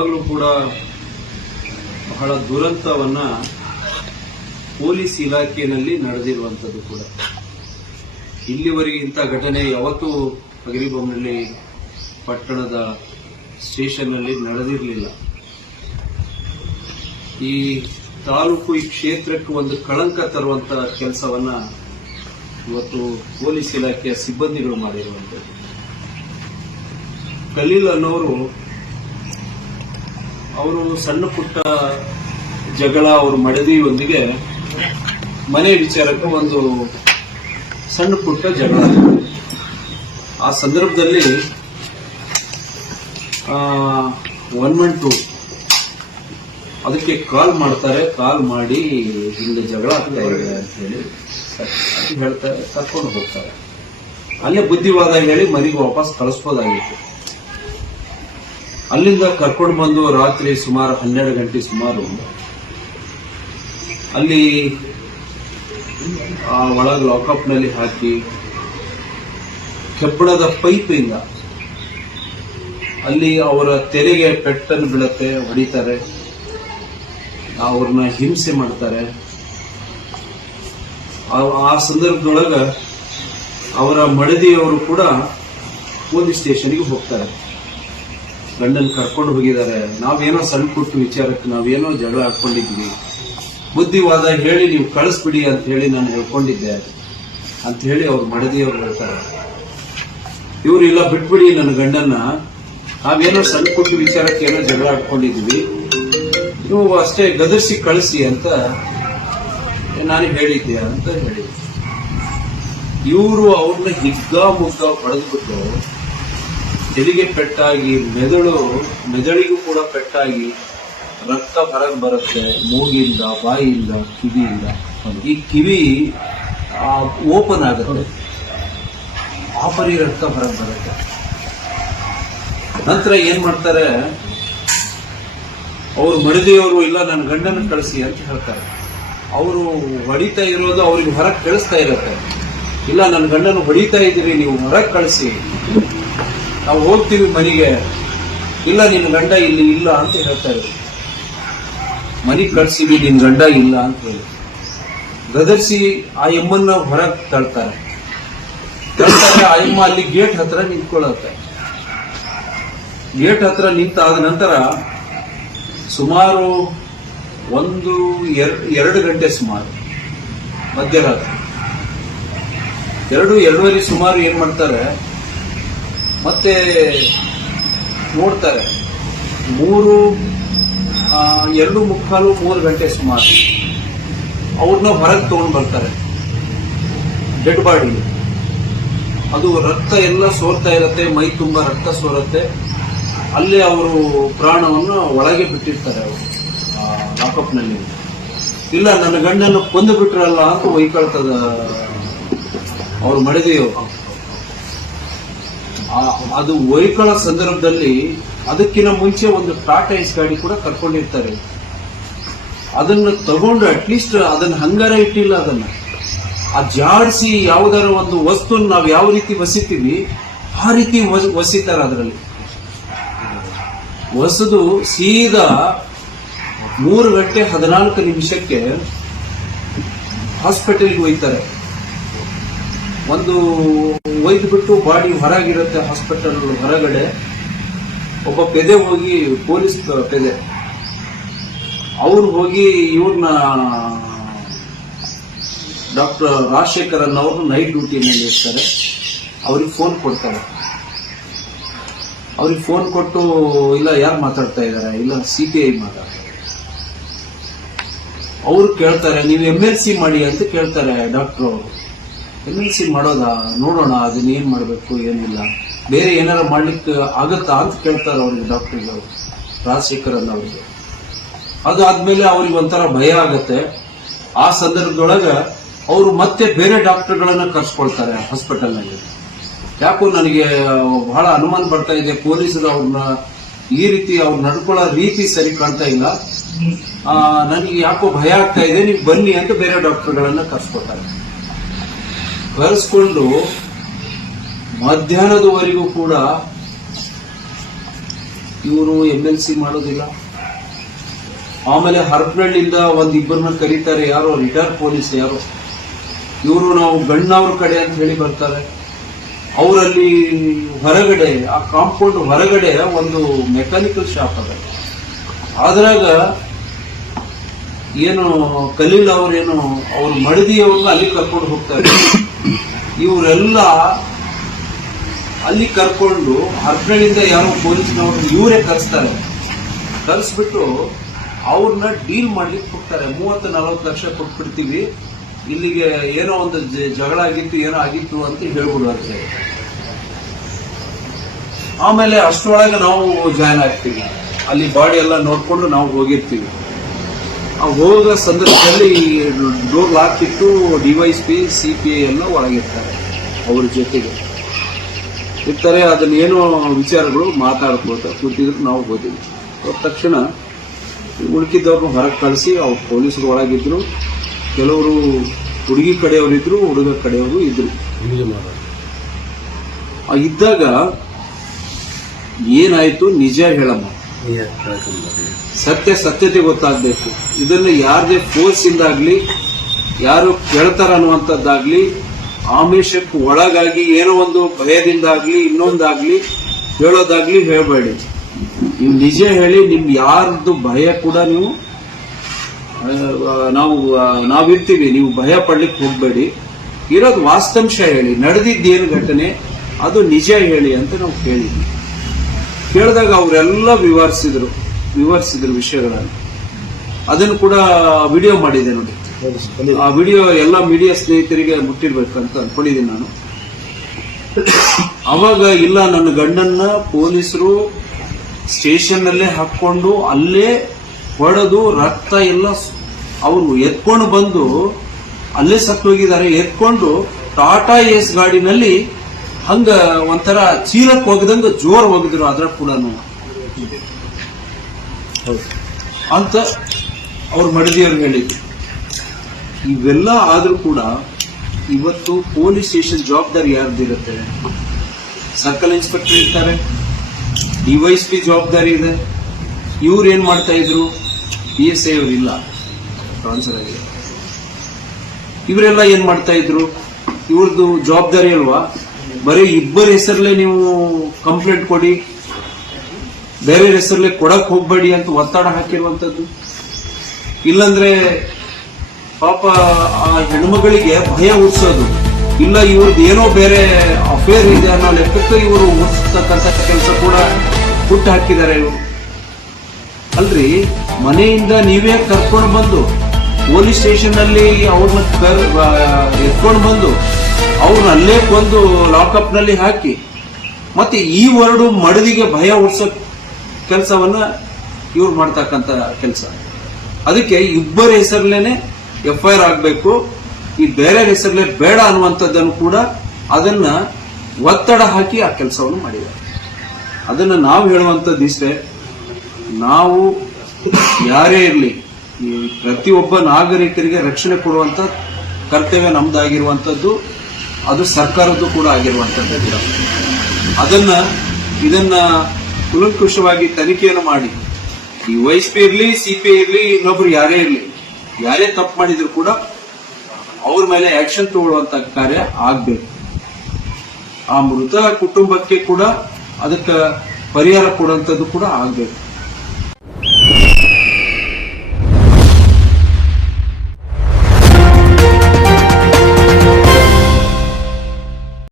ನಿಜವಾಗ್ಲೂ ಕೂಡ ಬಹಳ ದುರಂತವನ್ನ ಪೊಲೀಸ್ ಇಲಾಖೆಯಲ್ಲಿ ನಡೆದಿರುವಂಥದ್ದು ಕೂಡ. ಇಲ್ಲಿವರೆಗೆ ಇಂಥ ಘಟನೆ ಯಾವತ್ತೂ ಹಗರಿಬೊಮ್ಮನಹಳ್ಳಿ ಪಟ್ಟಣದ ಸ್ಟೇಷನ್ನಲ್ಲಿ ನಡೆದಿರಲಿಲ್ಲ. ಈ ತಾಲೂಕು, ಈ ಕ್ಷೇತ್ರಕ್ಕೆ ಒಂದು ಕಳಂಕ ತರುವಂತ ಕೆಲಸವನ್ನ ಇವತ್ತು ಪೊಲೀಸ್ ಇಲಾಖೆಯ ಸಿಬ್ಬಂದಿಗಳು ಮಾಡಿರುವಂಥದ್ದು. ಖಲೀಲ್ ಅನ್ನೋರು ಅವರು ಸಣ್ಣ ಪುಟ್ಟ ಜಗಳ, ಅವರು ಮಡದಿಯೊಂದಿಗೆ ಮನೆ ವಿಚಾರಕ್ಕೆ ಒಂದು ಸಣ್ಣ ಪುಟ್ಟ ಜಗಳ. ಆ ಸಂದರ್ಭದಲ್ಲಿ 112 ಅದಕ್ಕೆ ಕಾಲ್ ಮಾಡ್ತಾರೆ. ಕಾಲ್ ಮಾಡಿ ಹಿಂದೆ ಜಗಳ ಆಗ್ತಾ ಇದೆ ಅಂತ ಹೇಳಿ ಹೇಳ್ತಾರೆ, ಕರ್ಕೊಂಡು ಹೋಗ್ತಾರೆ. ಅಲ್ಲೇ ಬುದ್ಧಿವಾದ ಹೇಳಿ ಮನೆಗೆ ವಾಪಸ್ ಕಳಿಸ್ಬೋದಾಗಿತ್ತು. ಅಲ್ಲಿಂದ ಕರ್ಕೊಂಡು ಬಂದು ರಾತ್ರಿ ಸುಮಾರು 12 ಗಂಟೆ ಸುಮಾರು ಅಲ್ಲಿ ಒಳಗೆ ಲಾಕಪ್ನಲ್ಲಿ ಹಾಕಿ ಕೆಬ್ಬಣದ ಪೈಪಿಂದ ಅಲ್ಲಿ ಅವರ ತೆರೆಗೆ ಪೆಟ್ಟನ್ನು ಬೀಳುತ್ತೆ, ಹೊಡಿತಾರೆ, ಅವ್ರನ್ನ ಹಿಂಸೆ ಮಾಡ್ತಾರೆ. ಆ ಸಂದರ್ಭದೊಳಗ ಅವರ ಮಡದಿಯವರು ಕೂಡ ಪೊಲೀಸ್ ಸ್ಟೇಷನ್ಗೆ ಹೋಗ್ತಾರೆ. ಗಂಡನ್ ಕರ್ಕೊಂಡು ಹೋಗಿದ್ದಾರೆ, ನಾವೇನೋ ಸಣ್ಣ ಪುಟ್ಟ ವಿಚಾರಕ್ಕೆ ನಾವೇನೋ ಜಗಳ ಹಾಕೊಂಡಿದ್ವಿ, ಬುದ್ಧಿವಾದ ಹೇಳಿ ನೀವು ಕಳಿಸ್ಬಿಡಿ ಅಂತ ಹೇಳಿ ನಾನು ಹೇಳ್ಕೊಂಡಿದ್ದೆ ಅಂತ ಹೇಳಿ ಅವ್ರ ಮಡದಿಯವರು ಹೇಳ್ತಾರೆ. ಇವ್ರು ಇಲ್ಲ, ಬಿಟ್ಬಿಡಿ ನನ್ನ ಗಂಡನ್ನ, ನಾವೇನೋ ಸಣ್ಣ ಪುಟ್ಟ ವಿಚಾರಕ್ಕೆ ಏನೋ ಜಗಳ ಹಾಕೊಂಡಿದ್ವಿ, ನೀವು ಅಷ್ಟೇ ಗದರ್ಸಿ ಕಳಿಸಿ ಅಂತ ನಾನು ಹೇಳಿದ್ದೆ ಅಂತ ಹೇಳಿ ಇವರು ಅವ್ರನ್ನ ಹಿಗ್ಗಾಮುಗ್ಗ ಹೊಡೆದ್ಬಿಟ್ಟು ತೆಲಿಗೆ ಪೆಟ್ಟಾಗಿ ಮೆದುಳಿಗೂ ಕೂಡ ಪೆಟ್ಟಾಗಿ ರಕ್ತ ಹೊರಗೆ ಬರುತ್ತೆ, ಮೂಗಿಂದ, ಬಾಯಿಯಿಂದ, ಕಿವಿಯಿಂದ. ಈ ಕಿವಿ ಓಪನ್ ಆಗುತ್ತೆ, ಆಪರಿ ರಕ್ತ ಹೊರಗೆ ಬರುತ್ತೆ. ನಂತರ ಏನ್ ಮಾಡ್ತಾರೆ, ಅವ್ರ ಮಡದಿಯವರು ಇಲ್ಲ ನನ್ನ ಗಂಡನ ಕಳಿಸಿ ಅಂತ ಹೇಳ್ತಾರೆ. ಅವರು ಹೊಡಿತಾ ಇರೋದು ಅವ್ರಿಗೆ ಹೊರಗೆ ಕಳಿಸ್ತಾ ಇರುತ್ತೆ. ಇಲ್ಲ, ನನ್ನ ಗಂಡನ ಹೊಡಿತಾ ಇದ್ದೀರಿ, ನೀವು ಹೊರಗೆ ಕಳಿಸಿ, ನಾವು ಹೋಗ್ತೀವಿ ಮನೆಗೆ. ಇಲ್ಲ, ನಿನ್ನ ಗಂಡ ಇಲ್ಲಿ ಇಲ್ಲ ಅಂತ ಹೇಳ್ತಾರೆ. ಮನೆಗೆ ಕಳ್ಸಿವಿ, ನಿನ್ ಗಂಡ ಇಲ್ಲ ಅಂತ ಹೇಳಿ ಗದರ್ಸಿ ಆ ಎಮ್ಮನ್ನ ಹೊರಗೆ ತಳ್ತಾರೆ. ಆ ಎಮ್ಮ ಅಲ್ಲಿ ಗೇಟ್ ಹತ್ರ ನಿಂತ್ಕೊಳ್ಳುತ್ತೆ. ಗೇಟ್ ಹತ್ರ ನಿಂತಾದ ನಂತರ ಸುಮಾರು 1-2 ಗಂಟೆ ಸುಮಾರು ಮಧ್ಯರಾತ್ರಿ 2-2:30 ಸುಮಾರು ಏನ್ ಮಾಡ್ತಾರೆ, ಮತ್ತೆ ನೋಡ್ತಾರೆ 2:45-3 ಗಂಟೆ ಸುಮಾರು ಅವ್ರನ್ನ ಹೊರಗೆ ತಗೊಂಡು ಬರ್ತಾರೆ. ಡೆಡ್ ಬಾಡಿ, ಅದು ರಕ್ತ ಎಲ್ಲ ಸೋರ್ತಾ ಇರತ್ತೆ, ಮೈ ತುಂಬಾ ರಕ್ತ ಸೋರುತ್ತೆ. ಅಲ್ಲೇ ಅವರು ಪ್ರಾಣವನ್ನು ಒಳಗೆ ಬಿಟ್ಟಿರ್ತಾರೆ ಅವರು ಲಾಕಪ್ನಲ್ಲಿ. ಇಲ್ಲ, ನನ್ನ ಗಂಡನ್ನು ಕೊಂದು ಬಿಟ್ರಲ್ಲ ಅಂತ ಒಯ್ಕೊಳ್ತದ ಅವ್ರ ಮಡದಿಯವರು. ಅದು ಒಯ್ಕೊಳ್ಳೋ ಸಂದರ್ಭದಲ್ಲಿ ಅದಕ್ಕಿಂತ ಮುಂಚೆ ಒಂದು ಟಾಟಾ ಏಸ್ ಗಾಡಿ ಕೂಡ ಕರ್ಕೊಂಡಿರ್ತಾರೆ. ಅದನ್ನ ತಗೊಂಡು ಅಟ್ಲೀಸ್ಟ್ ಅದನ್ನ ಹಂಗಾರ ಇಟ್ಟಿಲ್ಲ, ಅದನ್ನ ಜಾಡಿಸಿ ಯಾವುದಾರ ಒಂದು ವಸ್ತು ನಾವು ಯಾವ ರೀತಿ ಒಸಿತೀವಿ ಆ ರೀತಿ ಒಸಿತಾರೆ. ಅದರಲ್ಲಿ ಹೊಸದು ಸೀದಾ 3:14 ಹಾಸ್ಪಿಟಲ್ಗೆ ಒಯ್ತಾರೆ. ಒಂದು ಒಯ್ದು ಬಿಟ್ಟು ಬಾಡಿ ಹೊರಗಿರುತ್ತೆ ಹಾಸ್ಪಿಟಲ್ ಹೊರಗಡೆ. ಒಬ್ಬ ಪೆದೆ ಹೋಗಿ, ಪೊಲೀಸ್ ಪೆದೆ, ಅವ್ರು ಹೋಗಿ ಇವ್ರನ್ನ ಡಾಕ್ಟರ್ ರಾಜಶೇಖರ್ ಅನ್ನೋರು ನೈಟ್ ಡ್ಯೂಟಿನಲ್ಲಿ ಇರ್ತಾರೆ. ಅವ್ರಿಗೆ ಫೋನ್ ಕೊಡ್ತಾರೆ. ಅವ್ರಿಗೆ ಫೋನ್ ಕೊಟ್ಟು, ಇಲ್ಲ ಯಾರು ಮಾತಾಡ್ತಾ ಇದ್ದಾರೆ, ಇಲ್ಲ CPI ಮಾತಾಡ್ತಾರೆ. ಅವ್ರು ಕೇಳ್ತಾರೆ, ನೀವು MLC ಮಾಡಿ ಅಂತ ಕೇಳ್ತಾರೆ ಡಾಕ್ಟರ್ ಅವರು. MLC ಮಾಡೋದಾ, ನೋಡೋಣ ಅದನ್ನ ಏನ್ ಮಾಡ್ಬೇಕು, ಏನಿಲ್ಲ, ಬೇರೆ ಏನಾರ ಮಾಡ್ಲಿಕ್ಕೆ ಆಗತ್ತಾ ಅಂತ ಕೇಳ್ತಾರೆ ಅವ್ರಿಗೆ, ಡಾಕ್ಟರ್ಗೆ, ರಾಜಶೇಖರ್ ಅನ್ನೋರಿಗೆ. ಅದು ಆದ್ಮೇಲೆ ಅವ್ರಿಗೆ ಒಂಥರ ಭಯ ಆಗತ್ತೆ. ಆ ಸಂದರ್ಭದೊಳಗ ಅವರು ಮತ್ತೆ ಬೇರೆ ಡಾಕ್ಟರ್ಗಳನ್ನ ಕರ್ಸ್ಕೊಳ್ತಾರೆ ಹಾಸ್ಪಿಟಲ್ನಲ್ಲಿ. ಯಾಕೋ ನನಗೆ ಬಹಳ ಅನುಮಾನ ಬರ್ತಾ ಇದೆ, ಪೊಲೀಸರು ಅವ್ರನ್ನ ಈ ರೀತಿ ಅವ್ರು ನಡ್ಕೊಳ್ಳೋ ರೀತಿ ಸರಿ ಕಾಣ್ತಾ ಇಲ್ಲ, ನನಗೆ ಯಾಕೋ ಭಯ ಆಗ್ತಾ ಇದೆ, ನೀವು ಬನ್ನಿ ಅಂತ ಬೇರೆ ಡಾಕ್ಟರ್ಗಳನ್ನ ಕರ್ಸ್ಕೊಳ್ತಾರೆ. ಕರೆಸ್ಕೊಂಡು ಮಧ್ಯಾಹ್ನದವರೆಗೂ ಕೂಡ ಇವರು MLC ಮಾಡೋದಿಲ್ಲ. ಆಮೇಲೆ ಹರಪನಹಳ್ಳಿಯಿಂದ ಒಂದಿಬ್ಬರನ್ನ ಕರೀತಾರೆ, ಯಾರೋ ರಿಟೈರ್ ಪೊಲೀಸ್ ಯಾರೋ, ಇವರು ನಾವು ಗಣ್ಣವ್ರ ಕಡೆ ಅಂತ ಹೇಳಿ ಬರ್ತಾರೆ. ಅವರಲ್ಲಿ ಹೊರಗಡೆ ಆ ಕಾಂಪೌಂಡ್ ಹೊರಗಡೆ ಒಂದು ಮೆಕ್ಯಾನಿಕಲ್ ಶಾಪ್ ಅದ. ಅದ್ರಾಗ ಏನು ಖಲೀಲ್ ಅವ್ರೇನು ಅವ್ರ ಮಡದಿಯವ್ರನ್ನ ಅಲ್ಲಿ ಕರ್ಕೊಂಡು ಹೋಗ್ತಾರೆ. ಇವರೆಲ್ಲ ಅಲ್ಲಿ ಕರ್ಕೊಂಡು ಹರಪನಹಳ್ಳಿಯಿಂದ ಯಾರೋ ಪೊಲೀಸ್ನವ್ರು ಇವರೇ ಕರೆಸ್ತಾರೆ. ಕರೆಸ್ಬಿಟ್ಟು ಅವ್ರನ್ನ ಡೀಲ್ ಮಾಡ್ಲಿಕ್ಕೆ ಹೋಗ್ತಾರೆ. 30-40 ಲಕ್ಷ ಕೊಟ್ಬಿಡ್ತೀವಿ, ಇಲ್ಲಿಗೆ ಏನೋ ಒಂದು ಜಗಳ ಆಗಿತ್ತು, ಏನೋ ಆಗಿತ್ತು ಅಂತ ಹೇಳ್ಬಿಡುವಂತೆ. ಆಮೇಲೆ ಅಷ್ಟರೊಳಗೆ ನಾವು ಜಾಯ್ನ್ ಆಗ್ತೀವಿ. ಅಲ್ಲಿ ಬಾಡಿ ಎಲ್ಲ ನೋಡ್ಕೊಂಡು ನಾವು ಹೋಗಿರ್ತೀವಿ. ಆ ಹೋಗೋ ಸಂದರ್ಭದಲ್ಲಿ ಡೋರ್ ಲಾಕ್ ಇಟ್ಟು DYSP CPI ಎಲ್ಲ ಒಳಗಿರ್ತಾರೆ, ಅವ್ರ ಜೊತೆಗೆ ಇರ್ತಾರೆ. ಅದನ್ನ ಏನೋ ವಿಚಾರಗಳು ಮಾತಾಡ್ಕೋತ ಕೂತಿದ್ರು. ನಾವು ಹೋದಿವಿ. ತಕ್ಷಣ ಉಳ್ಕಿದ್ದವ್ರನ್ನ ಹೊರಗೆ ಕಳಿಸಿ ಅವ್ರು ಪೊಲೀಸರು ಒಳಗಿದ್ರು. ಕೆಲವರು ಹುಡುಗಿ ಕಡೆಯವರಿದ್ರು, ಹುಡುಗ ಕಡೆಯವರು ಇದ್ರು. ಇದ್ದಾಗ ಏನಾಯ್ತು ನಿಜ ಹೇಳಮ್ಮ, ಸತ್ಯತೆ ಗೊತ್ತಾಗ್ಬೇಕು. ಇದನ್ನ ಯಾರದೇ ಫೋರ್ಸ್ ಇಂದಾಗ್ಲಿ, ಯಾರು ಕೇಳ್ತಾರ ಅನ್ನುವಂಥದ್ದಾಗ್ಲಿ, ಆಮಿಷಕ್ಕೆ ಒಳಗಾಗಿ ಏನೋ ಒಂದು ಭಯದಿಂದಾಗ್ಲಿ ಇನ್ನೊಂದಾಗ್ಲಿ ಹೇಳೋದಾಗ್ಲಿ ಹೇಳ್ಬೇಡಿ. ನೀವು ನಿಜ ಹೇಳಿ. ನಿಮ್ ಯಾರ್ದು ಭಯ ಕೂಡ ನೀವು ನಾವಿರ್ತೀವಿ, ನೀವು ಭಯ ಪಡ್ಲಿಕ್ಕೆ ಹೋಗ್ಬೇಡಿ. ಇರೋದು ವಾಸ್ತವಾಂಶ ಹೇಳಿ, ನಡೆದಿದ್ದೇನು ಘಟನೆ ಅದು ನಿಜ ಹೇಳಿ ಅಂತ ನಾವು ಕೇಳಿದ್ವಿ. ಕೇಳಿದಾಗ ಅವರೆಲ್ಲ ವಿವರಿಸಿದ್ರು ವಿಷಯಗಳನ್ನು. ಅದನ್ನು ಕೂಡ ವಿಡಿಯೋ ಮಾಡಿದೆ ನೋಡಿ. ಆ ವಿಡಿಯೋ ಎಲ್ಲ ಮೀಡಿಯಾ ಸ್ನೇಹಿತರಿಗೆ ಮುಟ್ಟಿರ್ಬೇಕಂತ ಅನ್ಕೊಂಡಿದ್ದೀನಿ ನಾನು. ಅವಾಗ ಇಲ್ಲ, ನನ್ನ ಗಂಡನ್ನ ಪೊಲೀಸರು ಸ್ಟೇಷನ್ ನಲ್ಲೇ ಹಾಕೊಂಡು ಅಲ್ಲೇ ಹೊಡೆದು ರಕ್ತ ಎಲ್ಲ ಅವರು ಎತ್ಕೊಂಡು ಬಂದು ಅಲ್ಲೇ ಸತ್ತೋಗಿದ್ದಾರೆ. ಎತ್ಕೊಂಡು ಟಾಟಾ ಏಸ್ ಗಾಡಿನಲ್ಲಿ ಹಂಗ ಒಂಥರ ಚೀಲಕ್ಕೆ ಒಗದಂಗ ಜೋರ್ ಒಗದ್ರು. ಅದ್ರ ಕೂಡ ಅಂತ ಅವ್ರ ಮಡದಿಯವ್ರು ಹೇಳಿದ್ರು. ಇವೆಲ್ಲ ಆದ್ರೂ ಕೂಡ ಇವತ್ತು ಪೊಲೀಸ್ ಸ್ಟೇಷನ್ ಜವಾಬ್ದಾರಿ ಯಾರ್ದಿರುತ್ತೆ? ಸರ್ಕಲ್ ಇನ್ಸ್ಪೆಕ್ಟರ್ ಇರ್ತಾರೆ, DYSP ಜವಾಬ್ದಾರಿ ಇದೆ. ಇವ್ರು ಏನ್ ಮಾಡ್ತಾ ಇದ್ರು? PSI ಅವರು ಇಲ್ಲ, ಟ್ರಾನ್ಸ್ಫರ್ ಆಗಿದೆ. ಇವರೆಲ್ಲ ಏನ್ ಮಾಡ್ತಾ ಇದ್ರು? ಇವ್ರದ್ದು ಜವಾಬ್ದಾರಿ ಅಲ್ವಾ? ಬರೀ ಇಬ್ಬರ ಹೆಸರಲ್ಲೇ ನೀವು ಕಂಪ್ಲೇಂಟ್ ಕೊಡಿ, ಬೇರೆ ಹೆಸರಲ್ಲೇ ಕೊಡಕ್ ಹೋಗ್ಬೇಡಿ ಅಂತ ಒತ್ತಡ ಹಾಕಿರುವಂತದ್ದು. ಇಲ್ಲಂದ್ರೆ ಪಾಪ ಆ ಹೆಣ್ಮಗಳಿಗೆ ಭಯ ಹುಟ್ಟಿಸೋದು. ಇಲ್ಲ, ಇವ್ರದ್ದು ಏನೋ ಬೇರೆ ಅಫೇರ್ ಇದೆ ಅನ್ನೋ ಲೆಕ್ಕಕ್ಕೆ ಇವರು ಹುಟ್ಟಿಸ್ತಕ್ಕಂಥ ಕೆಲಸ ಕೂಡ ಹುಟ್ಟು ಹಾಕಿದ್ದಾರೆ ಇವರು. ಅಲ್ರಿ, ಮನೆಯಿಂದ ನೀವೇ ಕರ್ಕೊಂಡು ಬಂದು ಪೊಲೀಸ್ ಸ್ಟೇಷನ್ ಅಲ್ಲಿ ಅವ್ರನ್ನ ಎತ್ಕೊಂಡು ಬಂದು ಅವ್ರನ್ನ ಅಲ್ಲೇ ಕೊಂದು ಲಾಕಪ್ ನಲ್ಲಿ ಹಾಕಿ ಮತ್ತೆ ಈ ವರ್ಡು ಮಡದಿಗೆ ಭಯ ಹುಟ್ಟಿಸೋ ಕೆಲಸವನ್ನ ಇವ್ರು ಮಾಡ್ತಕ್ಕಂಥ ಕೆಲಸ. ಅದಕ್ಕೆ ಇಬ್ಬರ ಹೆಸರಲ್ಲೇನೆ FIR ಆಗಬೇಕು, ಈ ಬೇರೆ ಹೆಸರಲ್ಲೇ ಬೇಡ ಅನ್ನುವಂಥದ್ದನ್ನು ಕೂಡ ಅದನ್ನ ಒತ್ತಡ ಹಾಕಿ ಆ ಕೆಲಸವನ್ನು ಮಾಡಿದ್ದಾರೆ. ಅದನ್ನ ನಾವು ಹೇಳುವಂಥದ್ದು ಇಷ್ಟೇ, ನಾವು ಯಾರೇ ಇರಲಿ, ಪ್ರತಿಯೊಬ್ಬ ನಾಗರಿಕರಿಗೆ ರಕ್ಷಣೆ ಕೊಡುವಂತ ಕರ್ತವ್ಯ ನಮ್ದಾಗಿರುವಂಥದ್ದು, ಅದು ಸರ್ಕಾರದ್ದು ಕೂಡ ಆಗಿರುವಂಥದ್ದು. ಇದನ್ನ ಕುಲಂಕುಷವಾಗಿ ತನಿಖೆಯನ್ನು ಮಾಡಿ, DYSP ಇರ್ಲಿ, CPI ಇರ್ಲಿ, ಇನ್ನೊಬ್ರು ಯಾರೇ ಇರ್ಲಿ, ಯಾರೇ ತಪ್ಪು ಮಾಡಿದ್ರು ಕೂಡ ಅವ್ರ ಮೇಲೆ ಆಕ್ಷನ್ ತಗೊಳ್ಳುವಂತ ಕಾರ್ಯ ಆಗ್ಬೇಕು. ಆ ಮೃತ ಕುಟುಂಬಕ್ಕೆ ಕೂಡ ಅದಕ್ಕೆ ಪರಿಹಾರ ಕೊಡುವಂಥದ್ದು ಕೂಡ ಆಗ್ಬೇಕು.